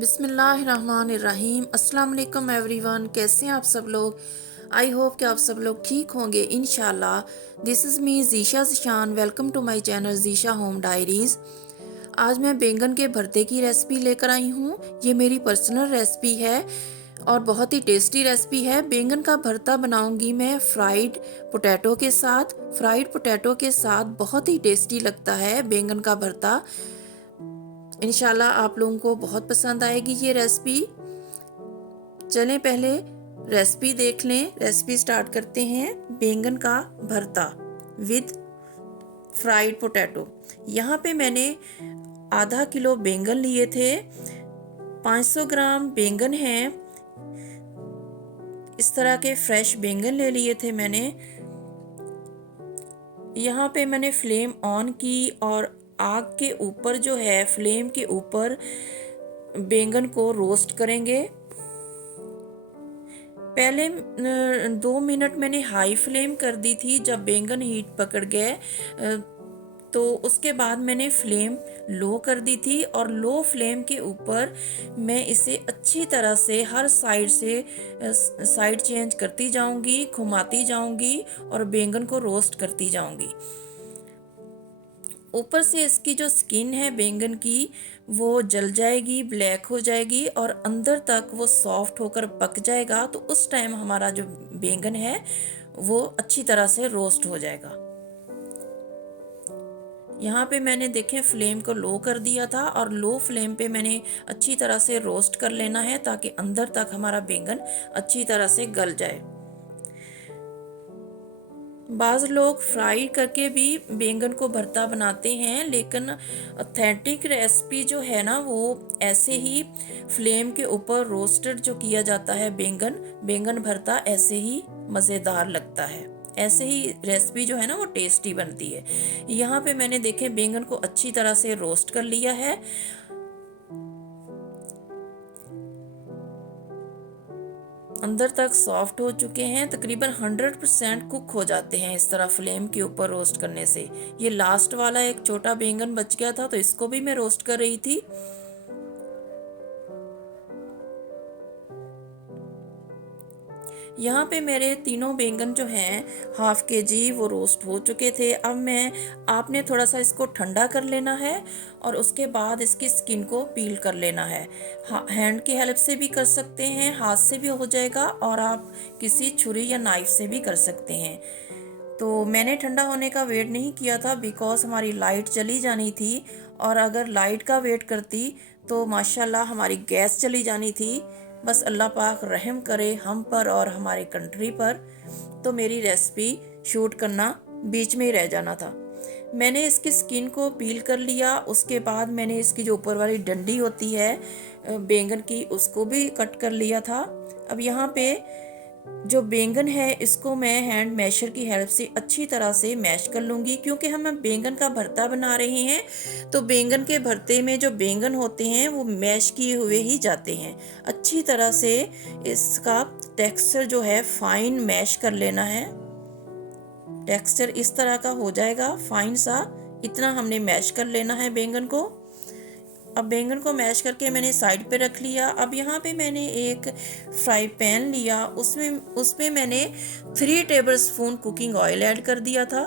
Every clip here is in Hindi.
बिस्मिल्लाहिर्रहमानिर्रहीम। अस्सलाम वालेकुम एवरीवन, कैसे हैं आप सब लोग। आई होप कि आप सब लोग ठीक होंगे इंशाल्लाह। This is me Zeesha Zeeshan. Welcome to my channel Zeesha home diaries. आज मैं बैंगन के भरते की रेसिपी लेकर आई हूँ। ये मेरी पर्सनल रेसिपी है और बहुत ही टेस्टी रेसिपी है। बैंगन का भरता बनाऊंगी मैं फ्राइड पोटैटो के साथ। फ्राइड पोटैटो के साथ बहुत ही टेस्टी लगता है बैंगन का भरता। इंशाल्लाह आप लोगों को बहुत पसंद आएगी ये रेसिपी। चलें पहले रेसिपी देख लें। रेसिपी स्टार्ट करते हैं। बैंगन का भरता विद फ्राइड पोटैटो। यहाँ पे मैंने आधा किलो बैंगन लिए थे। 500 ग्राम बैंगन हैं। इस तरह के फ्रेश बैंगन ले लिए थे मैंने। यहाँ पे मैंने फ्लेम ऑन की और आग के ऊपर जो है फ्लेम के ऊपर बैंगन को रोस्ट करेंगे। पहले 2 मिनट मैंने हाई फ्लेम कर दी थी। जब बैंगन हीट पकड़ गए तो उसके बाद मैंने फ्लेम लो कर दी थी और लो फ्लेम के ऊपर मैं इसे अच्छी तरह से हर साइड से साइड चेंज करती जाऊंगी, घुमाती जाऊंगी और बैंगन को रोस्ट करती जाऊंगी। ऊपर से इसकी जो स्किन है बैंगन की वो जल जाएगी, ब्लैक हो जाएगी और अंदर तक वो सॉफ्ट होकर पक जाएगा। तो उस टाइम हमारा जो बैंगन है वो अच्छी तरह से रोस्ट हो जाएगा। यहाँ पे मैंने देखें फ्लेम को लो कर दिया था और लो फ्लेम पे मैंने अच्छी तरह से रोस्ट कर लेना है ताकि अंदर तक हमारा बैंगन अच्छी तरह से गल जाए। बाज़ लोग फ्राई करके भी बैंगन को भरता बनाते हैं, लेकिन ऑथेंटिक रेसिपी जो है ना वो ऐसे ही फ्लेम के ऊपर रोस्टेड जो किया जाता है बैंगन भरता ऐसे ही मज़ेदार लगता है। ऐसे ही रेसिपी जो है ना वो टेस्टी बनती है। यहाँ पे मैंने देखे बैंगन को अच्छी तरह से रोस्ट कर लिया है। अंदर तक सॉफ्ट हो चुके हैं, तकरीबन 100% कुक हो जाते हैं इस तरह फ्लेम के ऊपर रोस्ट करने से। ये लास्ट वाला एक छोटा बैंगन बच गया था तो इसको भी मैं रोस्ट कर रही थी। यहाँ पे मेरे तीनों बैंगन जो हैं ½ kg वो रोस्ट हो चुके थे। अब आपने थोड़ा सा इसको ठंडा कर लेना है और उसके बाद इसकी स्किन को पील कर लेना है। हैंड की हेल्प से भी कर सकते हैं, हाथ से भी हो जाएगा और आप किसी छुरी या नाइफ से भी कर सकते हैं। तो मैंने ठंडा होने का वेट नहीं किया था बिकॉज हमारी लाइट चली जानी थी और अगर लाइट का वेट करती तो माशाल्लाह हमारी गैस चली जानी थी। बस अल्लाह पाक रहम करे हम पर और हमारे कंट्री पर, तो मेरी रेसिपी शूट करना बीच में ही रह जाना था। मैंने इसकी स्किन को पील कर लिया। उसके बाद मैंने इसकी जो ऊपर वाली डंडी होती है बैंगन की उसको भी कट कर लिया था। अब यहाँ पे जो बैंगन है इसको मैं हैंड मैशर की हेल्प से अच्छी तरह से मैश कर लूँगी, क्योंकि हम बैंगन का भरता बना रहे हैं तो बैंगन के भरते में जो बैंगन होते हैं वो मैश किए हुए ही जाते हैं। अच्छी तरह से इसका टेक्सचर जो है फाइन मैश कर लेना है। टेक्सचर इस तरह का हो जाएगा फाइन सा, इतना हमने मैश कर लेना है बैंगन को। अब बैंगन को मैश करके मैंने साइड पे रख लिया। अब यहाँ पे मैंने एक फ्राई पैन लिया, उसमें मैंने 3 टेबलस्पून कुकिंग ऑयल ऐड कर दिया था।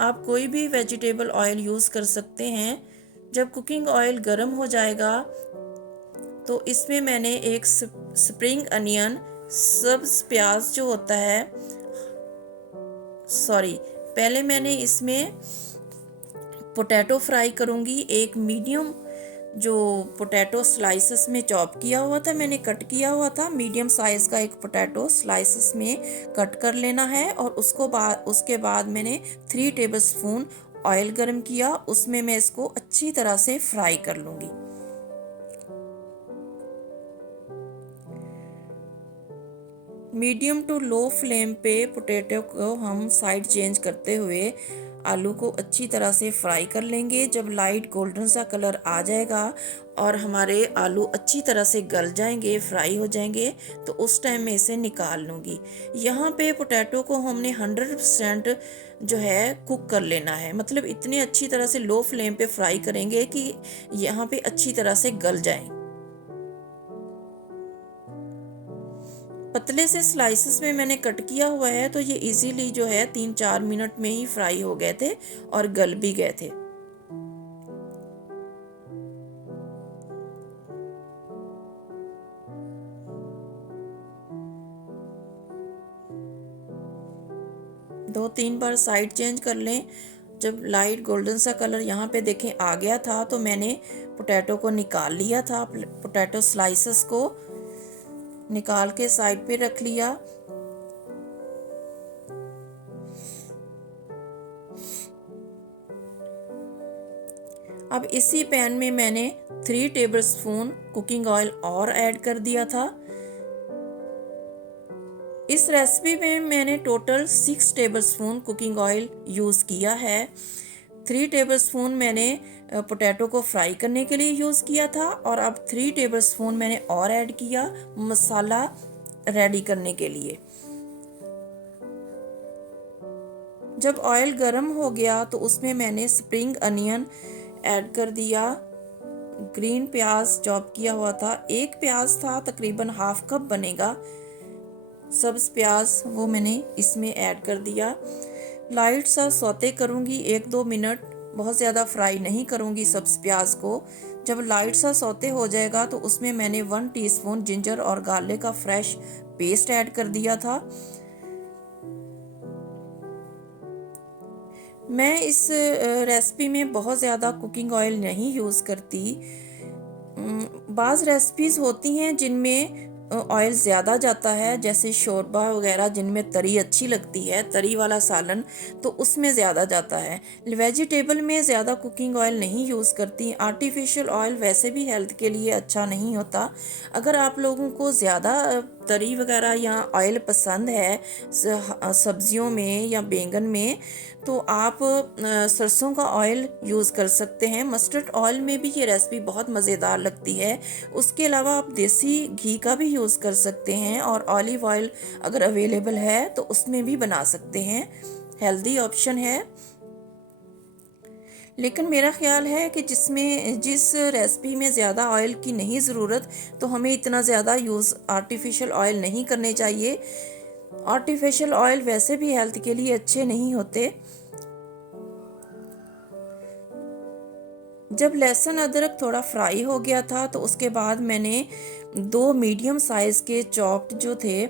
आप कोई भी वेजिटेबल ऑयल यूज़ कर सकते हैं। जब कुकिंग ऑयल गर्म हो जाएगा तो इसमें मैंने एक स्प्रिंग अनियन, सब्ज प्याज जो होता है, पहले मैंने इसमें पोटैटो फ्राई करूँगी। एक मीडियम जो पोटैटो स्लाइसेस में चॉप किया हुआ था, मैंने कट किया हुआ था, मीडियम साइज़ का एक पोटैटो स्लाइसेस में कट कर लेना है। और उसके बाद मैंने 3 टेबलस्पून ऑयल गरम किया, उसमें मैं इसको अच्छी तरह से फ्राई कर लूँगी। मीडियम टू लो फ्लेम पे पोटैटो को हम साइड चेंज करते हुए आलू को अच्छी तरह से फ्राई कर लेंगे। जब लाइट गोल्डन सा कलर आ जाएगा और हमारे आलू अच्छी तरह से गल जाएंगे, फ्राई हो जाएंगे, तो उस टाइम में इसे निकाल लूँगी। यहाँ पे पोटैटो को हमने 100% जो है कुक कर लेना है, मतलब इतनी अच्छी तरह से लो फ्लेम पे फ्राई करेंगे कि यहाँ पे अच्छी तरह से गल जाएं। पतले से स्लाइसेस में मैंने कट किया हुआ है, तो ये इजीली जो है 3-4 मिनट में ही फ्राई हो गए थे और गल भी गए थे। दो तीन बार साइड चेंज कर लें। जब लाइट गोल्डन सा कलर यहाँ पे देखें आ गया था, तो मैंने पोटैटो को निकाल लिया था। पोटैटो स्लाइसेस को निकाल के साइड पे रख लिया। अब इसी पैन में मैंने 3 टेबलस्पून कुकिंग ऑयल और ऐड कर दिया था। इस रेसिपी में मैंने total 6 tablespoon cooking oil use किया है। 3 टेबलस्पून मैंने पोटैटो को फ्राई करने के लिए यूज़ किया था, और अब 3 टेबलस्पून मैंने और ऐड किया मसाला रेडी करने के लिए। जब ऑयल गर्म हो गया तो उसमें मैंने स्प्रिंग अनियन ऐड कर दिया। ग्रीन प्याज चॉप किया हुआ था, एक प्याज था, तकरीबन हाफ कप बनेगा सब्ज प्याज, वो मैंने इसमें ऐड कर दिया। लाइट सा सौते करूँगी 1-2 मिनट, बहुत ज़्यादा फ्राई नहीं करूँगी सब्ज प्याज को। जब लाइट सा सौते हो जाएगा तो उसमें मैंने 1 टीस्पून जिंजर और गार्लिक का फ्रेश पेस्ट ऐड कर दिया था। मैं इस रेसिपी में बहुत ज़्यादा कुकिंग ऑयल नहीं यूज़ करती। बाज़ रेसिपीज़ होती हैं जिनमें ऑयल ज़्यादा जाता है, जैसे शोरबा वगैरह जिनमें तरी अच्छी लगती है, तरी वाला सालन, तो उसमें ज़्यादा जाता है। वेजिटेबल में ज़्यादा कुकिंग ऑयल नहीं यूज़ करती। आर्टिफिशियल ऑयल वैसे भी हेल्थ के लिए अच्छा नहीं होता। अगर आप लोगों को ज़्यादा तरी वगैरह या ऑयल पसंद है सब्जियों में या बैंगन में, तो आप सरसों का ऑयल यूज़ कर सकते हैं। मस्टर्ड ऑयल में भी ये रेसिपी बहुत मज़ेदार लगती है। उसके अलावा आप देसी घी का भी यूज़ कर सकते हैं, और ऑलिव ऑयल अगर अवेलेबल है तो उसमें भी बना सकते हैं, हेल्दी ऑप्शन है। लेकिन मेरा ख्याल है कि जिस रेसिपी में ज़्यादा ऑयल की नहीं ज़रूरत, तो हमें इतना ज़्यादा यूज़ आर्टिफिशियल ऑयल नहीं करने चाहिए। आर्टिफिशियल ऑयल वैसे भी हेल्थ के लिए अच्छे नहीं होते। जब लहसुन अदरक थोड़ा फ्राई हो गया था, तो उसके बाद मैंने 2 मीडियम साइज़ के चॉप्ड जो थे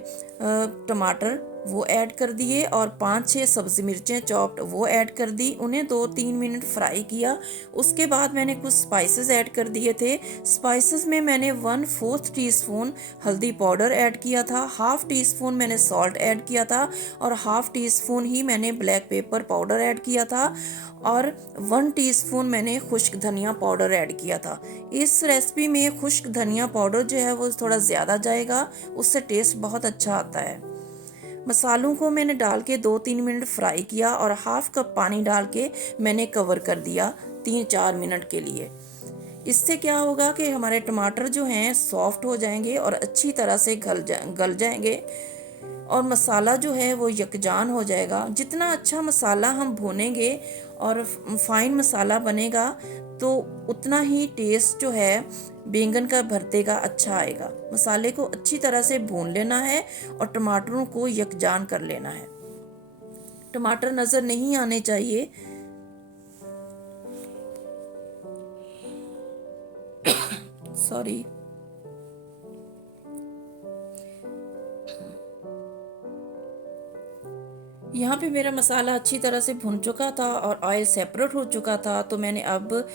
टमाटर वो ऐड कर दिए, और 5-6 सब्ज़ी मिर्चें चॉप्ड वो ऐड कर दी। उन्हें 2-3 मिनट फ्राई किया। उसके बाद मैंने कुछ स्पाइसेस ऐड कर दिए थे। स्पाइसेस में मैंने 1/4 टीस्पून हल्दी पाउडर ऐड किया था, हाफ टी स्पून मैंने सॉल्ट ऐड किया था, और हाफ टी स्पून ही मैंने ब्लैक पेपर पाउडर ऐड किया था, और 1 टीस्पून मैंने खुश्क धनिया पाउडर ऐड किया था। इस रेसिपी में खुश्क धनिया पाउडर जो है वो थोड़ा ज़्यादा जाएगा, उससे टेस्ट बहुत अच्छा आता है। मसालों को मैंने डाल के 2-3 मिनट फ्राई किया, और हाफ कप पानी डाल के मैंने कवर कर दिया 3-4 मिनट के लिए। इससे क्या होगा कि हमारे टमाटर जो हैं सॉफ्ट हो जाएंगे और अच्छी तरह से गल जाएंगे, और मसाला जो है वो यकजान हो जाएगा। जितना अच्छा मसाला हम भूनेंगे और फाइन मसाला बनेगा, तो उतना ही टेस्ट जो है बैंगन का भरते का अच्छा आएगा। मसाले को अच्छी तरह से भून लेना है और टमाटरों को यकजान कर लेना है। टमाटर नज़र नहीं आने चाहिए। सॉरी। यहाँ पे मेरा मसाला अच्छी तरह से भुन चुका था और ऑयल सेपरेट हो चुका था, तो मैंने अब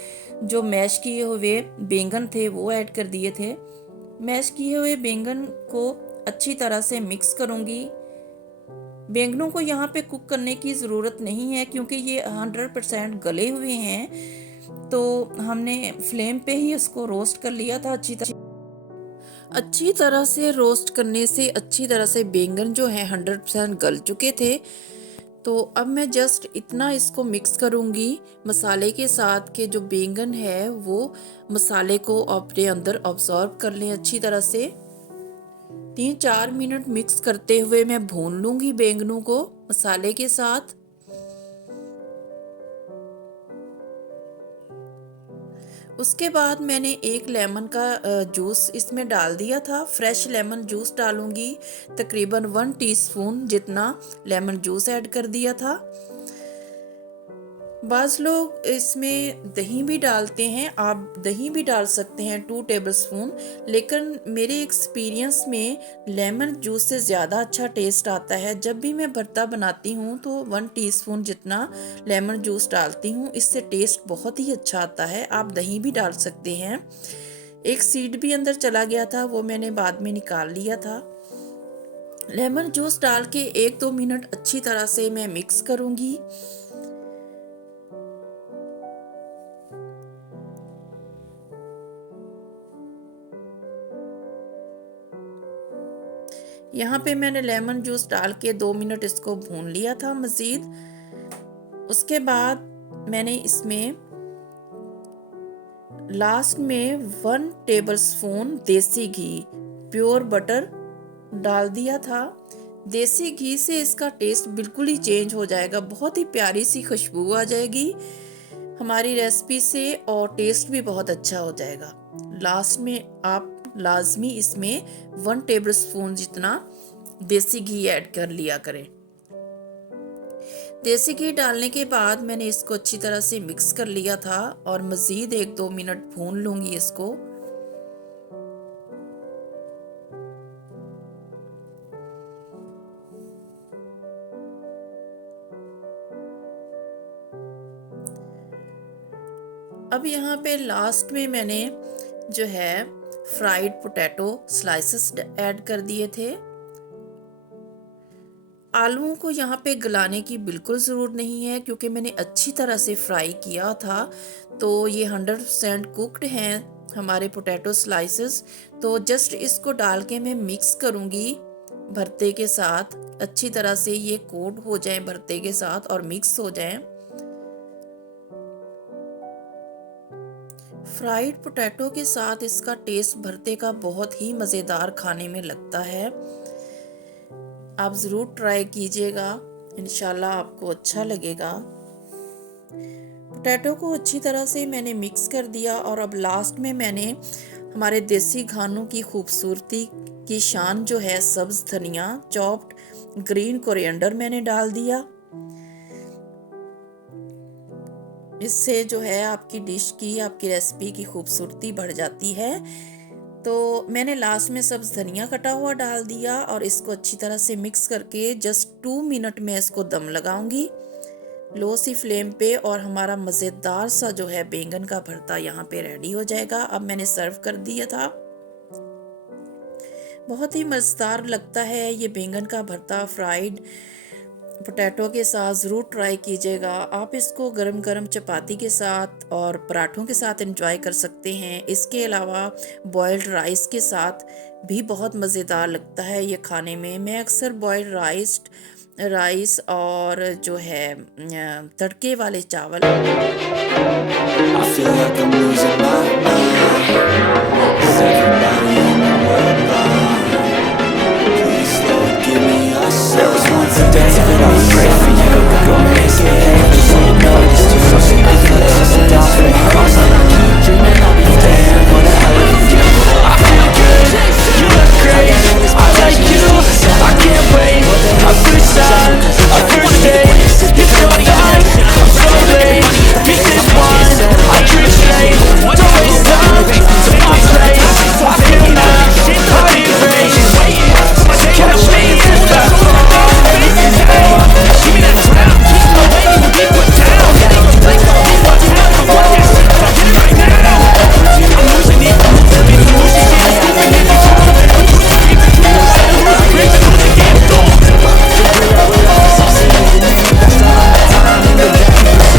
जो मैश किए हुए बैंगन थे वो ऐड कर दिए थे। मैश किए हुए बैंगन को अच्छी तरह से मिक्स करूँगी। बैंगनों को यहाँ पे कुक करने की ज़रूरत नहीं है, क्योंकि ये 100% गले हुए हैं, तो हमने फ्लेम पे ही इसको रोस्ट कर लिया था। अच्छी तरह से रोस्ट करने से अच्छी तरह से बैंगन जो है 100% गल चुके थे। तो अब मैं जस्ट इतना इसको मिक्स करूँगी मसाले के साथ कि जो बैंगन है वो मसाले को अपने अंदर ऑब्जॉर्व कर लें अच्छी तरह से। 3-4 मिनट मिक्स करते हुए मैं भून लूँगी बैंगनों को मसाले के साथ। उसके बाद मैंने एक लेमन का जूस इसमें डाल दिया था। फ्रेश लेमन जूस डालूंगी, तकरीबन 1 टीस्पून जितना लेमन जूस ऐड कर दिया था। बाज़ लोग इसमें दही भी डालते हैं, आप दही भी डाल सकते हैं 2 टेबलस्पून, लेकिन मेरे एक्सपीरियंस में लेमन जूस से ज़्यादा अच्छा टेस्ट आता है। जब भी मैं भरता बनाती हूँ तो 1 टीस्पून जितना लेमन जूस डालती हूँ, इससे टेस्ट बहुत ही अच्छा आता है। आप दही भी डाल सकते हैं। एक सीड भी अंदर चला गया था, वो मैंने बाद में निकाल लिया था। लेमन जूस डाल के 1-2 मिनट अच्छी तरह से मैं मिक्स करूँगी। यहाँ पे मैंने लेमन जूस डाल के 2 मिनट इसको भून लिया था मज़ीद। उसके बाद मैंने इसमें लास्ट में 1 टेबलस्पून देसी घी, प्योर बटर डाल दिया था। देसी घी से इसका टेस्ट बिल्कुल ही चेंज हो जाएगा, बहुत ही प्यारी सी खुशबू आ जाएगी हमारी रेसिपी से और टेस्ट भी बहुत अच्छा हो जाएगा। लास्ट में आप लाजमी इसमें 1 टेबलस्पून जितना देसी घी ऐड कर लिया करें। देसी घी डालने के बाद मैंने इसको अच्छी तरह से मिक्स कर लिया था और मज़ीद 1-2 मिनट भून लूँगी इसको। अब यहाँ पे लास्ट में मैंने जो है फ्राइड पोटैटो स्लाइसेस ऐड कर दिए थे। आलूओं को यहाँ पे गलाने की बिल्कुल ज़रूरत नहीं है क्योंकि मैंने अच्छी तरह से फ्राई किया था, तो ये 100% कुक्ड हैं हमारे पोटैटो स्लाइसेस। तो जस्ट इसको डाल के मैं मिक्स करूँगी भरते के साथ, अच्छी तरह से ये कोट हो जाए भरते के साथ और मिक्स हो जाएं। फ्राइड पोटैटो के साथ इसका टेस्ट भरते का बहुत ही मज़ेदार खाने में लगता है। आप ज़रूर ट्राई कीजिएगा, इंशाल्लाह आपको अच्छा लगेगा। पोटैटो को अच्छी तरह से मैंने मिक्स कर दिया और अब लास्ट में मैंने हमारे देसी खानों की खूबसूरती की शान जो है सब्ज़ धनिया, चॉप्ड ग्रीन कोरिएंडर मैंने डाल दिया। इससे जो है आपकी डिश की, आपकी रेसिपी की खूबसूरती बढ़ जाती है। तो मैंने लास्ट में सब्ज़ धनिया कटा हुआ डाल दिया और इसको अच्छी तरह से मिक्स करके जस्ट 2 मिनट में इसको दम लगाऊंगी लो सी फ्लेम पे और हमारा मज़ेदार सा जो है बैंगन का भरता यहाँ पे रेडी हो जाएगा। अब मैंने सर्व कर दिया था। बहुत ही मज़ेदार लगता है ये बैंगन का भरता फ्राइड पोटैटो के साथ। ज़रूर ट्राई कीजिएगा। आप इसको गरम गरम चपाती के साथ और पराठों के साथ एंजॉय कर सकते हैं। इसके अलावा बॉइल्ड राइस के साथ भी बहुत मज़ेदार लगता है ये खाने में। मैं अक्सर बॉइल्ड राइस और जो है तड़के वाले चावल